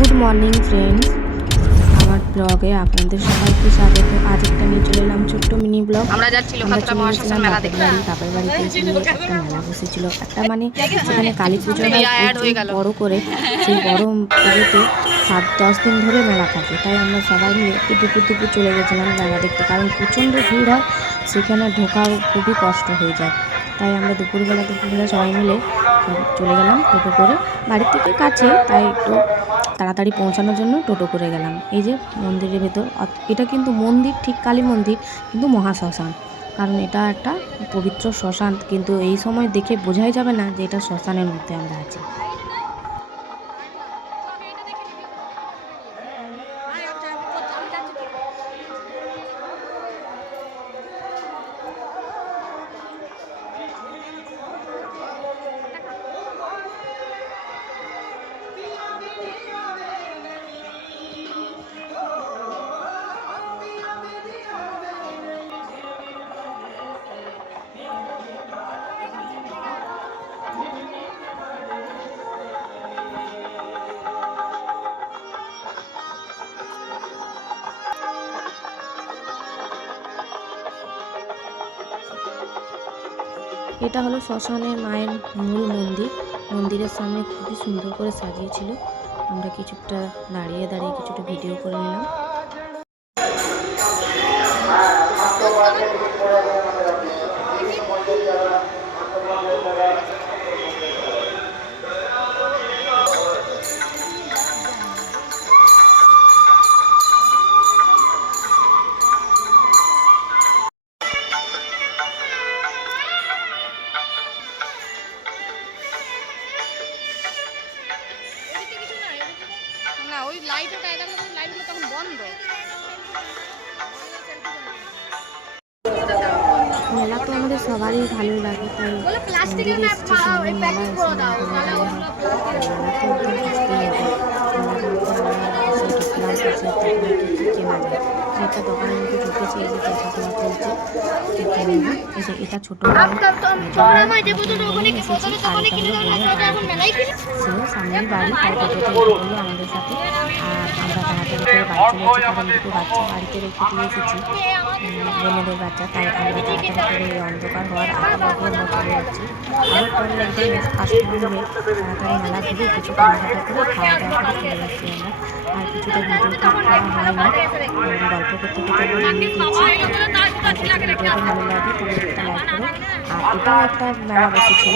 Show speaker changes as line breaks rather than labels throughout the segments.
Good morning friends আমার ব্লগে আপনাদের সবাইকে স্বাগত। আজ একটা নিয়ে চলে এলাম ছোট্ট মিনি ব্লগ
আমরা যাচ্ছি
আমরা
লোকহাত্রা
চলে
মহাশ্মশান
গেছিলাম
মেলা
বাপের
দেখতে।
বাড়ি বাপের বাড়িতে গিয়ে একটা মেলা বসেছিল। একটা মানে সেখানে কালী পুজো হয়
হয়ে।
বড় করে। সেই বড় পুজোতে সাত দশ দিন ধরে মেলা থাকে। তাই আমরা সবাই মিলে একটু দুপুর দুপুর চলে গেছিলাম মেলা দেখতে। কারণ প্রচণ্ড ভিড় হয় সেখানে ঢোকা খুবই কষ্ট হয়ে যায়। তাই আমরা দুপুরবেলা দুপুরবেলা সবাই মিলে চলে গেলাম টোটো করে। বাড়ির থেকে কাছে, তাই একটু তাড়াতাড়ি পৌঁছানোর জন্য টোটো করে গেলাম। এই যে মন্দিরের ভেতর এটা কিন্তু মন্দির, ঠিক কালী মন্দির, কিন্তু মহাশ্মশান কারণ এটা একটা পবিত্র শ্মশান, কিন্তু এই সময় দেখে বোঝাই যাবে না যে এটা শ্মশানের মধ্যে আমরা আছি। এটা হলো শ্মশানের মায়ের মূল মন্দির। মন্দিরের সামনে খুবই সুন্দর করে সাজিয়েছিল। আমরা কিছুটা দাঁড়িয়ে দাঁড়িয়ে কিছুটা ভিডিও করে নিলাম।
না ওই লাইট লাইটগুলো তখন বন্ধ।
মেলা তো আমাদের সবারই ভালো লাগে। তাই যায়? একটা দোকানের মধ্যে ঢুকেছি এই যে এই যে এটা ছোট সে সামনেই বাড়ি তাই টোটোতে বলল আমাদের সাথে আর আমরা তাড়াতাড়ি করে বাড়ি চলে এসেছি বাচ্চা বাড়িতে রেখে দিয়ে এসেছি বোনেদের বাচ্চা তাই আমরা তাড়াতাড়ি করে অন্ধকার হওয়ার আগে চলে যাচ্ছি। আর পরে একদম কাস্টমার তাড়াতাড়ি মেলা ঘুরে কিছু কেনাকাটা করে খাওয়া দাওয়া করে চলে যাচ্ছি আমরা। আর কিছুটা ভিডিও করা হয়নি। উম, গল্প করতে করতে একটা লাইক করো আর এটাও একটা মেলা বসেছিল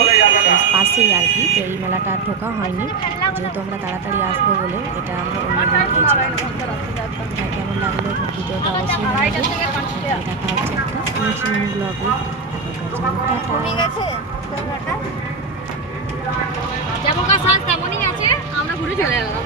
পাশেই আর কি তো এই মেলাটা ঢোকা হয়নি যেহেতু আমরা তাড়াতাড়ি আসব বলে এটা আমরা অন্যদিন গিয়েছিলাম তাই কেমন লাগল ভিডিওটা অবশ্যই দেখা হচ্ছে
যেমন কাজ তেমনই আছে আমরা ঘুরে চলে গেলাম।